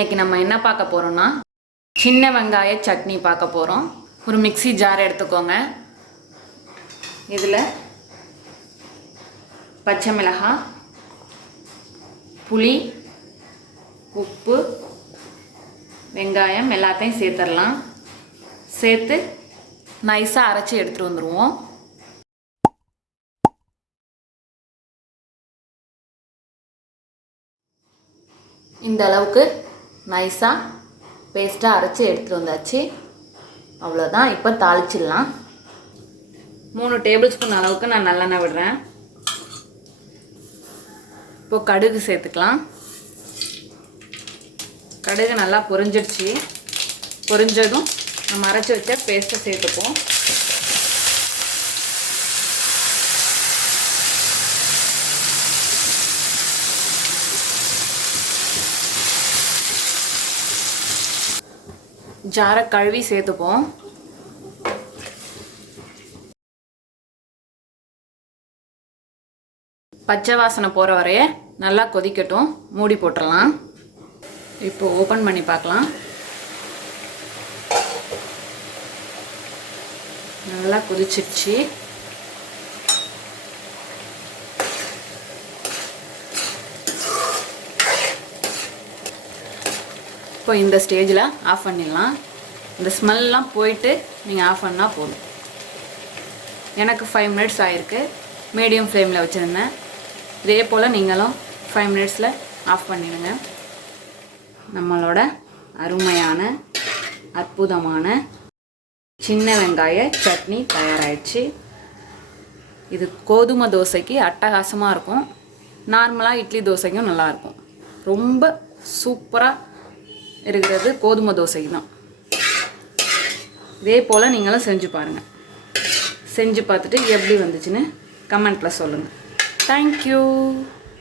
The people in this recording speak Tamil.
இன்றைக்கி நம்ம என்ன பார்க்க போகிறோம்னா சின்ன வெங்காய சட்னி பார்க்க போகிறோம். ஒரு மிக்ஸி ஜார் எடுத்துக்கோங்க. இதில் பச்சை மிளகாய், புளி, உப்பு, வெங்காயம் எல்லாத்தையும் சேர்த்துடலாம். சேர்த்து நைஸாக அரைச்சி எடுத்துகிட்டு வந்துடுவோம். இந்த அளவுக்கு நைஸாக பேஸ்ட்டாக அரைச்சி எடுத்துகிட்டு வந்தாச்சு. அவ்வளோதான். இப்போ தாளிச்சிடலாம். 3 டேபிள் ஸ்பூன் அளவுக்கு நான் நல்லெண்ணெய் விடுறேன். இப்போது கடுகு சேர்த்துக்கலாம். கடுகு நல்லா பொரிஞ்சிடுச்சு. பொரிஞ்சதும் நம்ம அரைச்சி வச்ச பேஸ்ட்டை சேர்த்துப்போம். ஜாரை கழுவி சேர்த்துப்போம். பச்சை வாசனை போகிற வரைய நல்லா கொதிக்கட்டும். மூடி போட்டுடலாம். இப்போ ஓப்பன் பண்ணி பார்க்கலாம். நல்லா கொதிச்சிடுச்சு. இப்போ இந்த ஸ்டேஜில் ஆஃப் பண்ணிடலாம். இந்த ஸ்மெல்லாம் போயிட்டு நீங்கள் ஆஃப் பண்ணால் போதும். எனக்கு 5 மினிட்ஸ் ஆகிருக்கு. மீடியம் ஃப்ளேமில் வச்சுருந்தேன். இதே போல் நீங்களும் 5 மினிட்ஸில் ஆஃப் பண்ணிடுங்க. நம்மளோட அருமையான அற்புதமான சின்ன வெங்காய சட்னி தயாராகிடுச்சு. இது கோதுமை தோசைக்கு அட்டகாசமாக இருக்கும். நார்மலாக இட்லி தோசைக்கும் நல்லாயிருக்கும். ரொம்ப சூப்பராக இருக்கிறது கோதுமை தோசைக்கு தான். இதே போல் நீங்களும் செஞ்சு பாருங்கள். செஞ்சு பார்த்துட்டு எப்படி வந்துச்சுன்னு கமெண்ட்டில் சொல்லுங்கள். தேங்க்யூ.